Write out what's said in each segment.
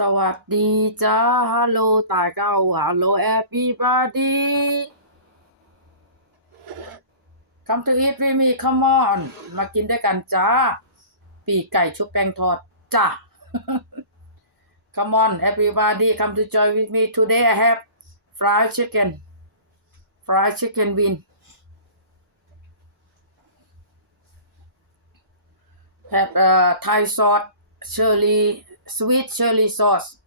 สวัสดีจ้าฮัลโหลตายเก้าฮัลโหลแอปปี้บอดี้ come to eat with me come on มากินด้วยกันจ้า ปีกไก่ชุบแป้งทอดจ้า come on everybody come to join with me today I have fried chicken fried chicken wing have uh, Thai sauce cherry sweet chili sauce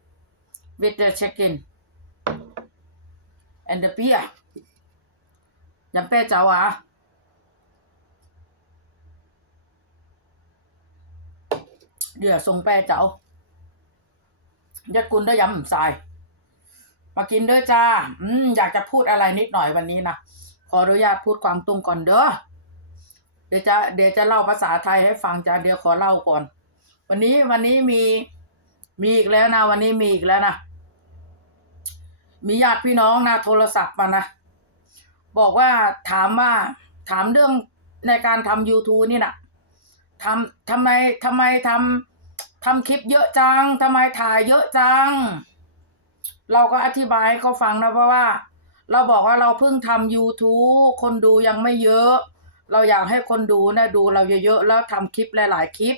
with the chicken and the beer ยำเป้เจ้าอะเดี๋ยวส่งแป้เจ้ายัดกุนด้ยำใส่มากินเด้อจ้า อืม อยากจะพูดอะไรนิดหน่อยวันนี้นะ ขออนุญาตพูดกวางตุ้งก่อนเด้อ เดี๋ยวจะเดี๋ยวจะเล่าภาษาไทยให้ฟังจ้า เดี๋ยวขอเล่าก่อน วันนี้วันนี้มี มีอีกแล้วนะวันนี้มีอีกแล้วนะ มีญาติพี่น้องนะโทรศัพท์มานะ บอกว่าถามว่าถามเรื่องในการทำ YouTube นี่นะทำทำไมทำไมทำทำคลิปเยอะจังทำไมถ่ายเยอะจัง เราก็อธิบายให้เขาฟังนะเพราะว่า เราบอกว่าเราเพิ่งทำ YouTube คนดูยังไม่เยอะ เราอยากให้คนดูนะดูเราเยอะๆแล้วทำคลิปหลาย ๆ คลิป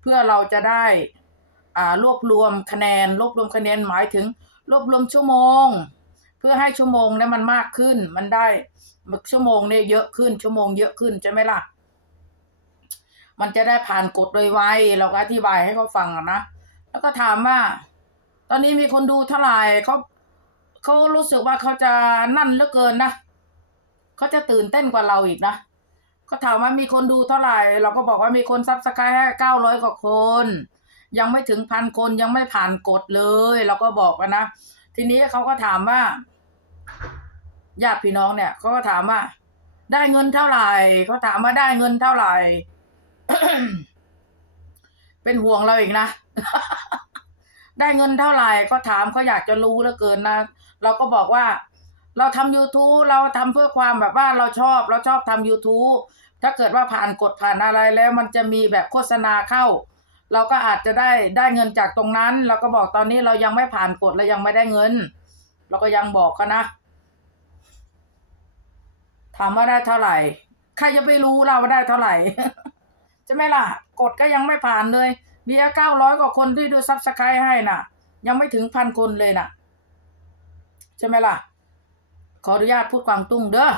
เพื่อเราจะได้ รวบรวมคะแนน รวบรวมคะแนนหมายถึง รวบรวมชั่วโมง เพื่อให้ชั่วโมงเนี่ยมันมากขึ้น มันได้ชั่วโมงเนี่ยเยอะขึ้นชั่วโมงเยอะขึ้นใช่ไหมล่ะ มันจะได้ผ่านกฎโดยไวเราก็อธิบายให้เขาฟังนะแล้วก็ถามว่า ตอนนี้มีคนดูเท่าไหร่เขาเขารู้สึกว่าเขาจะนั่นเหลือเกินนะเขาจะตื่นเต้นกว่าเราอีกนะก็ถามว่ามีคนดูเท่าไหร่ เราก็บอกว่ามีคนซับสไครต์เก้าร้อยกว่าคน ยังไม่ถึงพันคนยังไม่ผ่านกฎเลยเราก็บอกกันนะทีนี้เขาก็ถามว่าญาติพี่น้องเนี่ยเขาก็ถามว่า ได้เงินเท่าไหร่เขาถามว่าได้เงินเท่าไหร่ เป็นห่วงเราอีกนะได้เงินเท่าไหร่ก็ถามเขาอยากจะรู้เหลือเกินนะเราก็บอกว่า เราทำ YouTube เราทำเพื่อความแบบว่าเราชอบ เราชอบทำ YouTube ถ้าเกิดว่าผ่านกฎผ่านอะไรแล้วมันจะมีแบบโฆษณาเข้า เราก็อาจจะได้ได้เงินจากตรงนั้นเราก็บอกตอนนี้เรายังไม่ผ่านกฎเรายังไม่ได้เงิน เราก็ยังบอกเขานะถามว่าได้เท่าไหร่ ใครจะไปรู้เราว่าได้เท่าไหร่ใช่ไหมล่ะกฎก็ยังไม่ผ่านเลย มีแค่เก้าร้อยกว่าคนที่ดูซับสไครต์ให้น่ะ ยังไม่ถึงพันคนเลยน่ะ ใช่ไหมล่ะ ขออนุญาตพูดกวางตุ้งเด้อ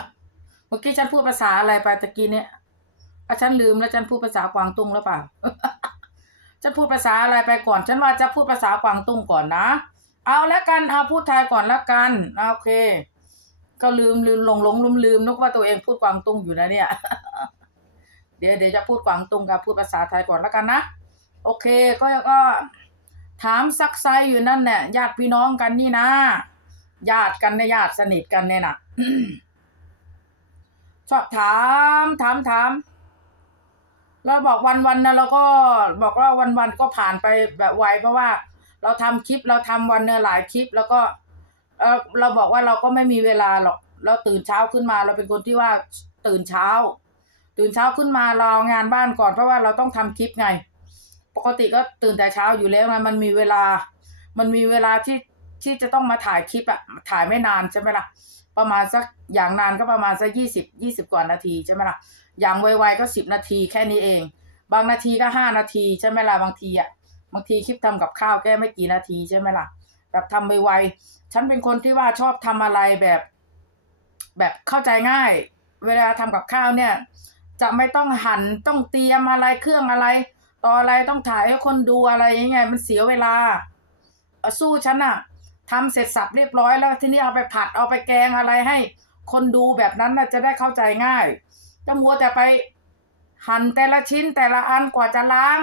เมื่อกี้ฉันพูดภาษาอะไรไปตะกี้เนี่ยอะฉันลืมแล้วฉันพูดภาษากวางตุ้งหรือเปล่า ฉันพูดภาษาอะไรไปก่อน ฉันว่าจะพูดภาษากวางตุ้งก่อนนะ เอาแล้วกัน เอาพูดไทยก่อนแล้วกัน โอเค ก็ลืมลืมหลงหลงลืมลืมนึกว่าตัวเองพูดกวางตุ้งอยู่นะเนี่ย เดี๋ยวเดี๋ยวจะพูดกวางตุ้งกับพูดภาษาไทยก่อนแล้วกันนะ โอเค ก็ก็ถามซักไซอยู่นั่นเนี่ยญาติพี่น้องกันนี่นะ ญาติกันเนี่ยญาติสนิทกันเนี่ยนะชอบถามถามถาม เราบอกวันวันนะเราก็บอกว่าวันวันก็ผ่านไปแบบไวเพราะว่า เราทำคลิปเราทำวันเนื้อหลายคลิป แล้วก็เออเราบอกว่าเราก็ไม่มีเวลาหรอกเราตื่นเช้าขึ้นมา เราเป็นคนที่ว่าตื่นเช้า ตื่นเช้าขึ้นมาเราเอางานบ้านก่อนเพราะว่าเราต้องทำคลิปไง ปกติก็ตื่นแต่เช้าอยู่แล้วนะมันมีเวลา มันมีเวลาที่ ที่จะต้องมาถ่ายคลิปอะถ่ายไม่นานใช่ไหมล่ะ ประมาณสักอย่างนานก็ประมาณสักยี่สิบยี่สิบกว่านาทีใช่ไหมล่ะ อย่างไวๆก็สิบนาทีแค่นี้เอง บางนาทีก็ห้านาทีใช่ไหมล่ะบางทีอะบางทีคลิปทำกับข้าวแค่ไม่กี่นาทีใช่ไหมล่ะ แบบทำไวๆฉันเป็นคนที่ว่าชอบทำอะไรแบบ แบบเข้าใจง่าย เวลาทำกับข้าวเนี่ย จะไม่ต้องหั่นต้องเตรียมอะไรเครื่องอะไรต่ออะไรต้องถ่ายให้คนดูอะไรยังไง มันเสียเวลาเอาสู้ฉันอะ ทำเสร็จสับเรียบร้อยแล้วทีนี้เอาไปผัดเอาไปแกงอะไรให้ คนดูแบบนั้นน่ะจะได้เข้าใจง่ายจะมัวแต่ไปหั่นแต่ละชิ้นแต่ละอันกว่าจะล้าง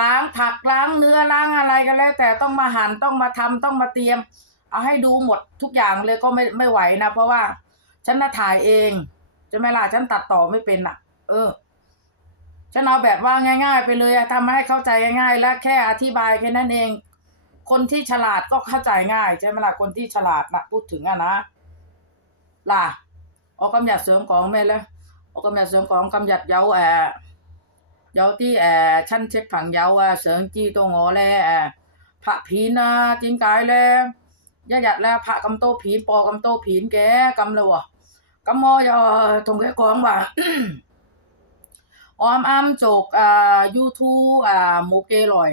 ล้างผักล้างเนื้อล้างอะไรกันแล้ว แต่ต้องมาหั่นต้องมาทำต้องมาเตรียม เอาให้ดูหมดทุกอย่างเลยก็ไม่ไม่ไหวนะ เพราะว่า ฉันน่ะถ่ายเองจะไม่ล่ะฉันตัดต่อไม่เป็นอะ เออฉันเอาแบบว่าง่าย ๆ ไปเลยทำให้เข้าใจง่าย ๆ และแค่อธิบายแค่นั้นเอง คนที่ฉลาดก็เข้าใจง่ายใช่ไหมล่ะคนที่ฉลาดนะพูดถึงอะนะล่ะออกกำหยัดเสริมของแม่แล้วเอกกำหยัดเสริมของกำหยัดเย้าแอเย้าที่แอชั้นเช็คผังเย้าเสริมจี้ตัวงอแลแอพระผีนาจิงกายแลยะหยัดแล้วพระกำโตผีปอกำโตผีนแกกำเลวะกำมอยอทงแกกองว่ะออมอ้ำจกอ่ายูทูอ่าโมเกลอย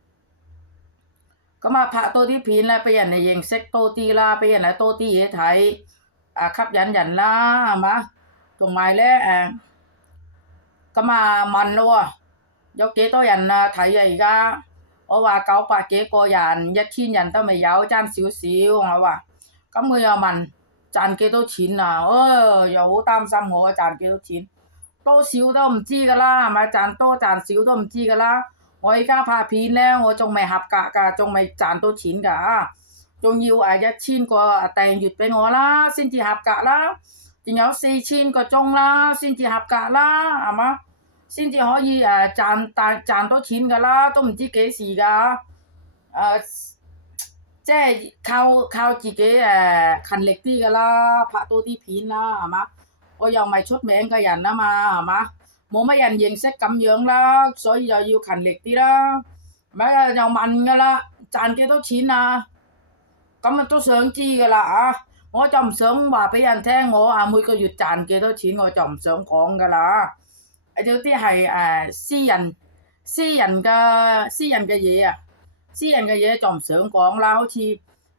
咁啊，拍多啲片咧，俾人哋認識多啲啦，俾人哋多啲嘢睇，啊吸引人啦，係嘛？同埋咧誒，咁啊問咯喎，有幾多人啊睇啊而家？我話九百幾個人，一千人都未有，爭少少。我話，咁佢又問賺幾多錢啊？哦，又好擔心我賺幾多錢，多少都唔知㗎啦，係咪？賺多賺少都唔知㗎啦。 我而家拍片咧，我仲未合格㗎，仲未賺到錢㗎啊！仲要誒一千個訂閱俾我啦，先至合格啦。仲有四千個鐘啦，先至合格啦，係嘛？先至可以誒賺大賺到錢㗎啦，都唔知幾時㗎。誒、即係靠靠自己誒勤力啲㗎啦，拍多啲片啦，係嘛？我又唔係出名嘅人啊嘛，係嘛？ 冇乜人認識咁樣啦，所以就要勤力啲啦。咪啊又問噶啦，賺幾多錢啊？咁啊都想知噶啦啊！我就唔想話俾人聽我啊每個月賺幾多錢，我就唔想講噶啦。有啲係誒私人私人嘅私人嘅嘢啊，私人嘅嘢就唔想講啦。好似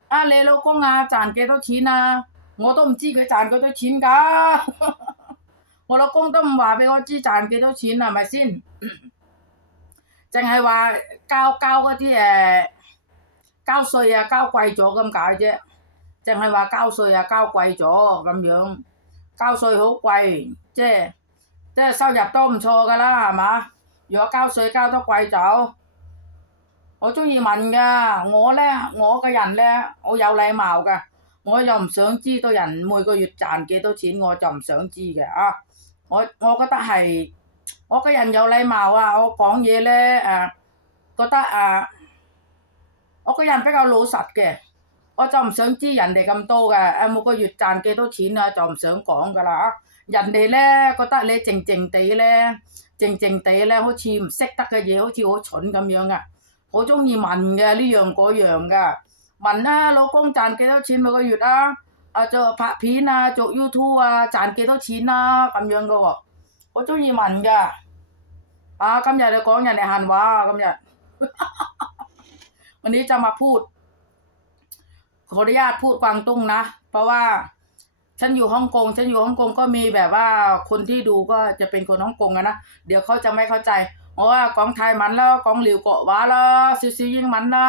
啊你老公啊賺幾多錢啊？我都唔知佢賺幾多錢㗎。 我老公都唔話俾我知賺幾多錢，係咪先？淨係話交交嗰啲誒交稅啊，交貴咗咁解啫。淨係話交稅啊，交貴咗咁樣，交稅好貴，即係即係收入都唔錯㗎啦，係嘛？如果交稅交得貴咗，我中意問㗎。我咧，我個人咧，我有禮貌㗎， 我又唔想知道人每個月賺幾多錢，我就唔想知嘅啊。我我覺得係我個人有禮貌啊！我講嘢咧誒，覺得啊，我個人比較老實嘅，我就唔想知人哋咁多嘅誒，每個月賺幾多錢啊，就唔想講噶啦啊！人哋咧覺得你靜靜地咧，靜靜地咧，好似唔識得嘅嘢，好似好蠢咁樣啊！我中意問嘅呢樣嗰樣噶， มันนะลูกจ้าง赚几多만나 로공 잔께อ친구가 유나 아저 비나 저 유튜브와 잔께도 지나 감연 거고 어쩌니 만가 아 감자를 공연에 한와 감자 วันนี้จะมาพูดขออนุญาตพูดกวางตุ้งนะ เพราะว่าฉันอยู่ฮ่องกง ฉันอยู่ฮ่องกงก็มีแบบว่าคนที่ดูก็จะเป็นคนฮ่องกงนะ เดี๋ยวเขาจะไม่เข้าใจเพราะว่ากองไทยมันแล้วกองหลิวเกาะว้าแล้วซิซิยิ่งมันนะ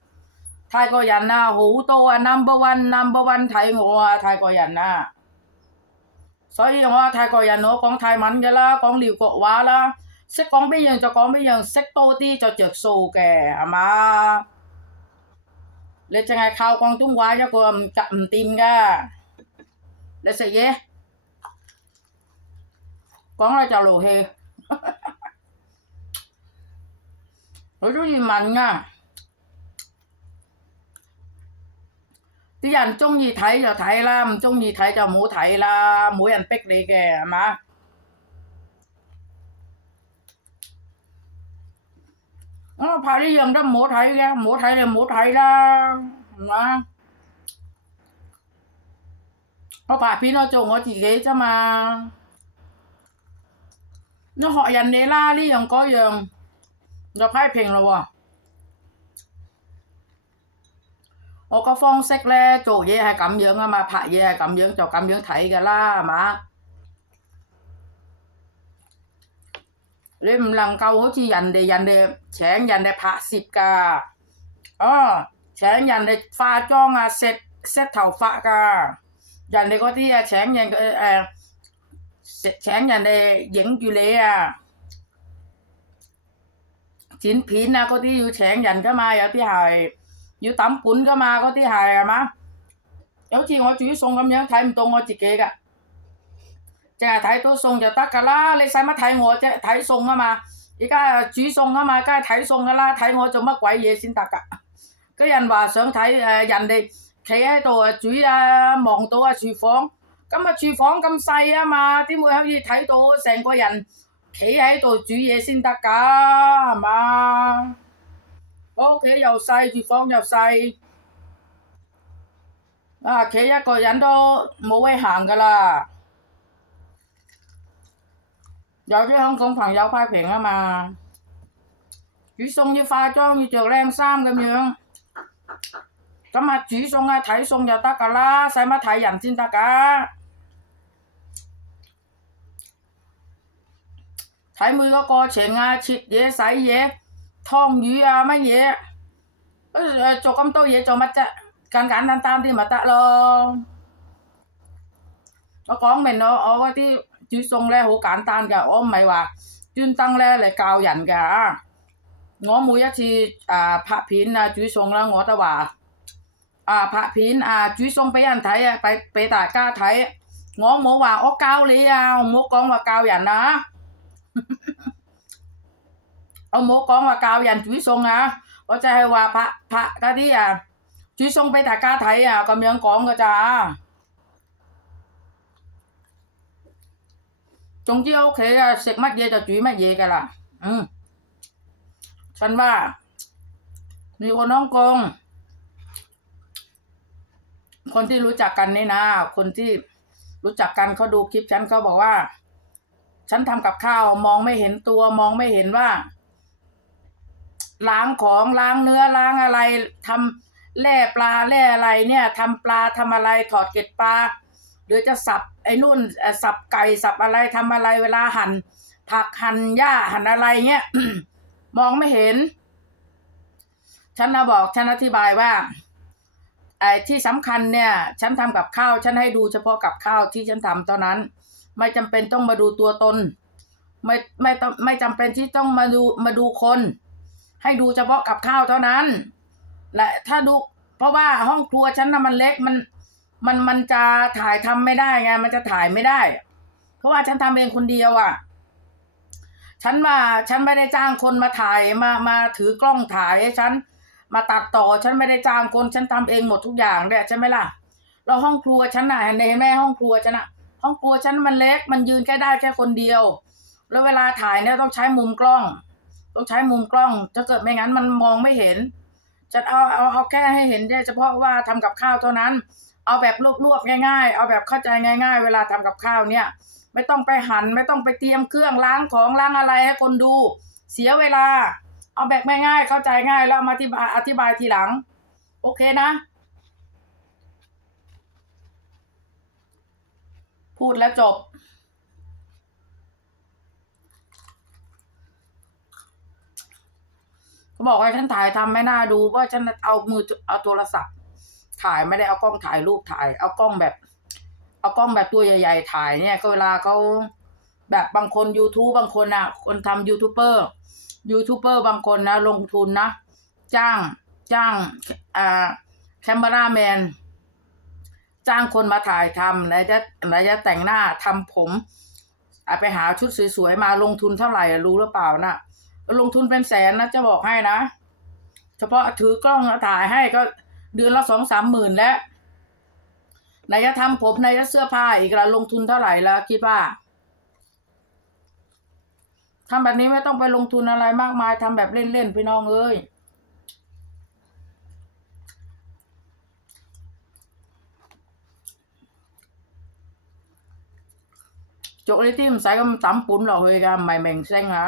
泰國人啊，好多啊，number one number one 睇我啊，泰國人啊，所以我係泰國人，我講泰文嘅啦，講寮國話啦，識講邊樣就講邊樣，識多啲就着數嘅，係嘛？你淨係靠廣東話一個唔夾唔掂噶，你食嘢講咧就勞氣，我中意問啊！ 啲人中意睇就睇啦，唔中意睇就唔好睇啦，冇人逼你嘅，係嘛？我拍呢樣都唔好睇嘅，唔好睇就唔好睇啦，係嘛？我拍片我做我自己啫嘛，你學人哋啦，呢樣嗰樣就批評咯喎。 我個方式咧做嘢係咁樣啊嘛，拍嘢係咁樣就咁樣睇㗎啦，係嘛？你唔能夠好似人哋人哋請人哋拍攝㗎，哦，請人哋化妝啊、set set 頭髮㗎，人哋嗰啲啊請人嘅誒請人哋影住你啊，剪片啊嗰啲要請人㗎嘛，有啲係 要抌本㗎嘛，嗰啲係係嘛？好似我煮餸咁樣睇唔到我自己㗎。淨係睇到餸就得㗎啦，你使乜睇我啫？睇餸啊嘛，而家係煮餸啊嘛，梗係睇餸㗎啦，睇我做乜鬼嘢先得㗎？啲人話想睇誒人哋企喺度啊煮啊，望到啊廚房，咁啊廚房咁細啊嘛，點會可以睇到成個人企喺度煮嘢先得㗎？係嘛？ 我屋企又細，廚房又細，啊企一個人都冇位行㗎啦。有啲香港朋友批評啊嘛，煮餸要化妝要着靚衫咁樣，咁啊煮餸啊睇餸就得㗎啦，使乜睇人先得㗎？睇每個過程啊，切嘢、洗嘢、 湯魚啊乜嘢，誒做咁多嘢做乜啫？簡簡單單啲咪得咯。我講明我我嗰啲。煮餸咧好簡單㗎，我唔係話專登咧嚟教人㗎嚇。我每一次啊拍片啊煮餸啦，我都話啊拍片啊煮餸俾人睇啊，俾俾大家睇。我冇話我教你啊，我唔好講話教人啊。 เอาหมูกองว่ากาวยันจุยทรงอะก็จะให้ว่าพระพระก็ที่อะจุยทรงไปแต่กาไทยอะก็เมืองกองก็จะจงที่โอเคอะเสกมัดเยจะจุยมัเยกันละอืมฉันว่ามีคนน้องกง คนที่รู้จักกันนี่นะ คนที่รู้จักกันเขาดูคลิปฉันเขาบอกว่า ฉันทำกับข้าวมองไม่เห็นตัวมองไม่เห็นว่า ล้างของล้างเนื้อล้างอะไรทำแล่ปลาแล่อะไรเนี่ยทำปลาทำอะไรถอดเกล็ดปลาหรือจะสับไอ้นู่นสับไก่สับอะไรทำอะไรเวลาหั่นผักหั่นหญ้าหั่นอะไรเงี้ยมองไม่เห็น ฉันนะบอกฉันอธิบายว่าไอ้ที่สำคัญเนี่ยฉันทำกับข้าวฉันให้ดูเฉพาะกับข้าวที่ฉันทำเท่านั้น ไม่จำเป็นต้องมาดูตัวตน ไม่ไม่ต้องไม่จำเป็นที่ต้องมาดูมาดูคน ให้ดูเฉพาะกับข้าวเท่านั้น และถ้าดู เพราะว่าห้องครัวฉันน่ะมันเล็กมันมันมันจะถ่ายทำไม่ได้ไงมันจะถ่ายไม่ได้ เพราะว่าฉันทำเองคนเดียวอะ่ะ ฉันว่าฉันไม่ได้จ้างคนมาถ่ายมามาถือกล้องถ่ายให้ฉันมาตัดต่อฉันไม่ได้จ้างคนฉันทำเองหมดทุกอย่างเลยใช่ไหมล่ะแล้วห้องครัวฉันน่ะเห็นไหมห้องครัวฉันอะห้องครัวฉันมันเล็กมันยืนแค่ได้แค่คนเดียว แล้วเวลาถ่ายเนี่ยต้องใช้มุมกล้อง ต้องใช้มุมกล้อง ถ้าเกิดไม่งั้นมันมองไม่เห็นฉันเอาเอาเอาแค่ให้เห็นได้เฉพาะว่าทำกับข้าวเท่านั้น เอาแบบรวบๆง่าย ๆ เอาแบบเข้าใจง่าย ๆ เวลาทำกับข้าวเนี่ย ไม่ต้องไปหัน่นไม่ต้องไปเตรียมเครื่องล้างของล้างอะไรให้คนดู เสียเวลา เอาแบบง่ายๆเข้าใจง่ายแล้วมาอธิบายอธิบายทีหลัง โอเคนะ พูดแล้วจบ เขา บอกว่าฉันถ่ายทำไม่น่าดูเพราะฉันเอามือเอาโทรศัพท์ ถ่ายไม่ได้เอากล้องถ่ายรูปถ่าย เอากล้องแบบ เอากล้องแบบตัวใหญ่ๆถ่ายเนี่ยก็เวลาเขาแบบบางคน YouTube บางคนอะ คนทำยูทูบเบอร์ยูทูบเบอร์บางคนนะ ลงทุนนะ จ้างจ้างอ่าแคมเมราแมนจ้างคนมาถ่ายทำแล้วจะแล้วจะแต่งหน้าทำผมไปหาชุดสวยๆมาลงทุนเท่าไหร่รู้หรือเปล่าน่ะ ลงทุนเป็นแสนนะจะบอกให้นะ เฉพาะถือกล้องถ่ายให้ก็เดือนละสองสามหมื่นแล้วนายจะทำผมนายจะเสื้อผ้าอีกละลงทุนเท่าไหร่ละคิดว่าทำแบบนี้ไม่ต้องไปลงทุนอะไรมากมายทำแบบเล่นๆพี่น้องเอ้ยจกเลยที่มันใส่ก็มันตำปุ๋นหรอกเลยกันใหม่แม่งเซ้งฮะ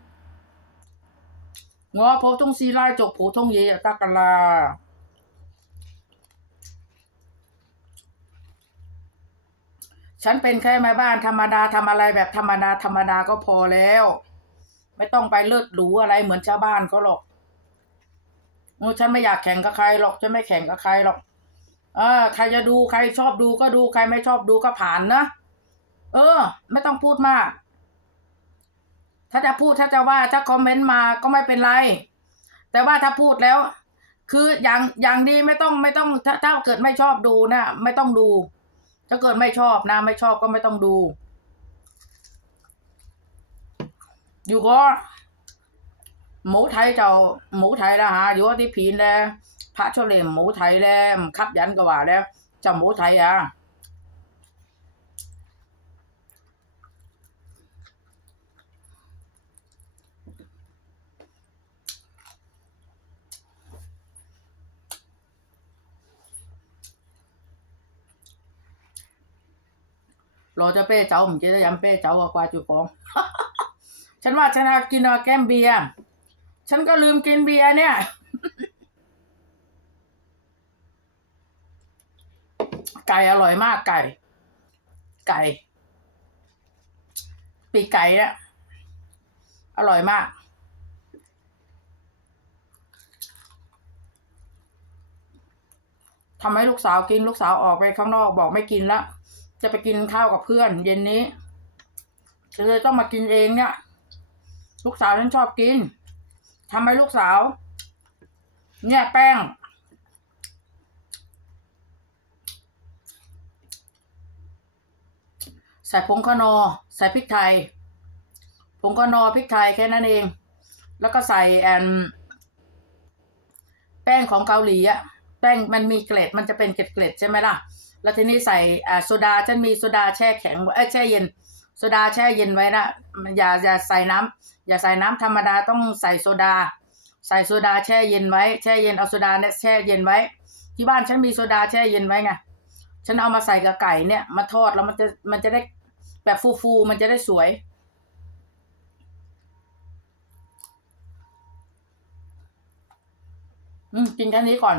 mày à ngõ phổ thông xí lai chụp phổ thông gì ta cần là ฉันเป็นแค่แม่บ้านธรรมดาทำอะไรแบบธรรมดาธรรมดาก็พอแล้ว ไม่ต้องไปเลิศหรูอะไรเหมือนชาวบ้านเขาหรอกโอ้ฉันไม่อยากแข่งกับใครหรอกฉันไม่แข่งกับใครหรอก เออ ใครจะดูใครชอบดูก็ดูใครไม่ชอบดูก็ผ่านนะเออ ไม่ต้องพูดมาก ถ้าจะพูดถ้าจะว่าถ้าคอมเมนต์มาก็ไม่เป็นไร แต่ว่าถ้าพูดแล้ว คืออย่างอย่างดีไม่ต้องไม่ต้องถ้าถ้าเกิดไม่ชอบดูนะไม่ต้องดู ถ้าเกิดไม่ชอบนะไม่ชอบก็ไม่ต้องดู อยู่ก็หมูไทยเจ้าหมูไทยละฮะอยู่ที่พีนแล้วพระชเลมหมูไทยแล้วคับยันกว่าแล้วเจ้าหมูไทยอะ รอจะเป้เจ้าผมจะได้ยำเป้เจ้ากว่าจุกอง ฉันว่าฉันเอากินแก้มเบียร์ ฉันก็ลืมกินเบียร์เนี่ย ไก่อร่อยมากไก่ ไก่ ปีกไก่เนี่ยอร่อยมากทำให้ลูกสาวกินลูกสาวออกไปข้างนอกบอกไม่กินละ จะไปกินข้าวกับเพื่อน เย็นนี้ฉันเลยต้องมากินเองเนี่ย ลูกสาวฉันชอบกินทำให้ลูกสาว เนี่ยแป้ง ใส่ผงขนอ ใส่พริกไทยผงขนอพริกไทยแค่นั้นเอง แล้วก็ใส่แอนแป้งของเกาหลีอะแป้งมันมีเกล็ดมันจะเป็นเกล็ดๆใช่ไหมล่ะ แล้วทีนี้ใส่อ่าโซดาฉันมีโซดาแช่แข็งเอ้ยแช่เย็นโซดาแช่เย็นไว้นะอย่าอย่าใส่น้ำอย่าใส่น้ำธรรมดาต้องใส่โซดา ใส่โซดาแช่เย็นไว้แช่เย็นเอาโซดาเนี่ยแช่เย็นไว้ ที่บ้านฉันมีโซดาแช่เย็นไว้ไงฉันเอามาใส่กับไก่เนี่ยมาทอดแล้วมันจะมันจะได้แบบฟูๆมันจะได้สวยอืมกินแค่นี้ก่อน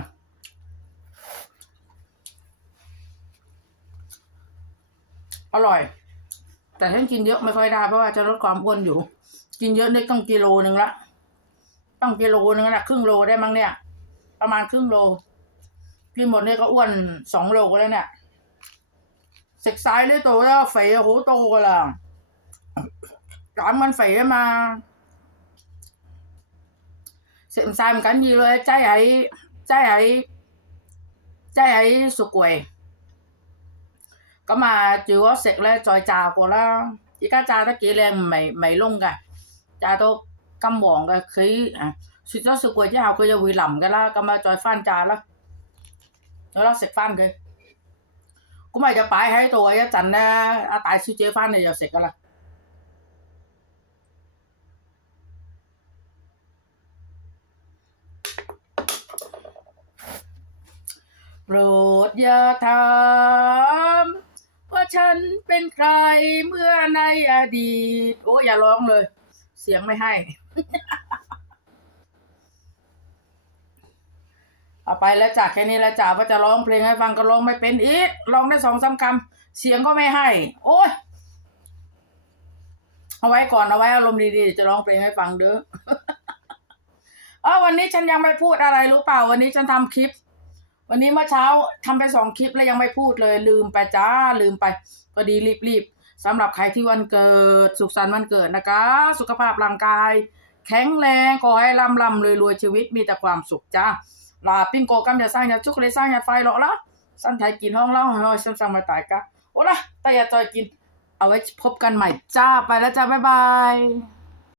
อร่อย แต่ฉันกินเยอะไม่ค่อยได้เพราะว่าจะลดความอ้วนอยู่ กินเยอะนี่ต้องกิโลหนึ่งละต้องกิโลหนึ่งละครึ่งโลได้มั้งเนี่ย ประมาณครึ่งโลกินหมดเนี่ยก็อ้วนสองโลแล้วเนี่ยเศึกษาเรื่ยโตแล้วเฟยโหโตละสามมันเฟยมา เสียมซามกันยีเลยใจไอ้ใจไอ้ใจไอ้สุกวย 咁啊，如果食咧再炸過啦，而家炸得幾靚，唔係唔係燶嘅，炸到金黃嘅，佢誒雪咗雪櫃之後，佢就會腍嘅啦，咁啊再翻炸啦，好啦，食翻佢。咁咪就擺喺度啊！一陣咧，阿大小姐翻嚟就食噶啦。โปรดอย่าถาม ว่าฉันเป็นใครเมื่อในอดีต โอ้อย่าร้องเลย เสียงไม่ให้ เอาไปแล้วจ้ะแค่นี้แล้วจ้ะว่าจะร้องเพลงให้ฟังก็ร้องไม่เป็นอีกร้องได้สองสามคำเสียงก็ไม่ให้ โอ้ยเอาไว้ก่อนเอาไว้อารมณ์ดีๆจะร้องเพลงให้ฟังเด้อเออวันนี้ฉันยังไม่พูดอะไรรู้เปล่า วันนี้ฉันทำคลิป วันนี้เมื่อเช้าทำไปสองคลิปแล้วยังไม่พูดเลย ลืมไปจ้าลืมไปพอดีรีบสำหรับใครที่วันเกิด สุขสันต์วันเกิดนะคะ สุขภาพร่างกาย แข็งแรงขอให้ร่ำร่ำรวยรวยชีวิตมีแต่ความสุขจ้าลาปิ้งโกกำจะสร้างอย่าจุกเลยสร้างอย่าไฟหรอกละสันไทยกินห้องเล่าห้ซ้ำซ้ำมาตายกะโอ้ละแต่อย่าจอยกิน เอาไว้พบกันใหม่จ้าไปแล้วจ้าบ๊ายบาย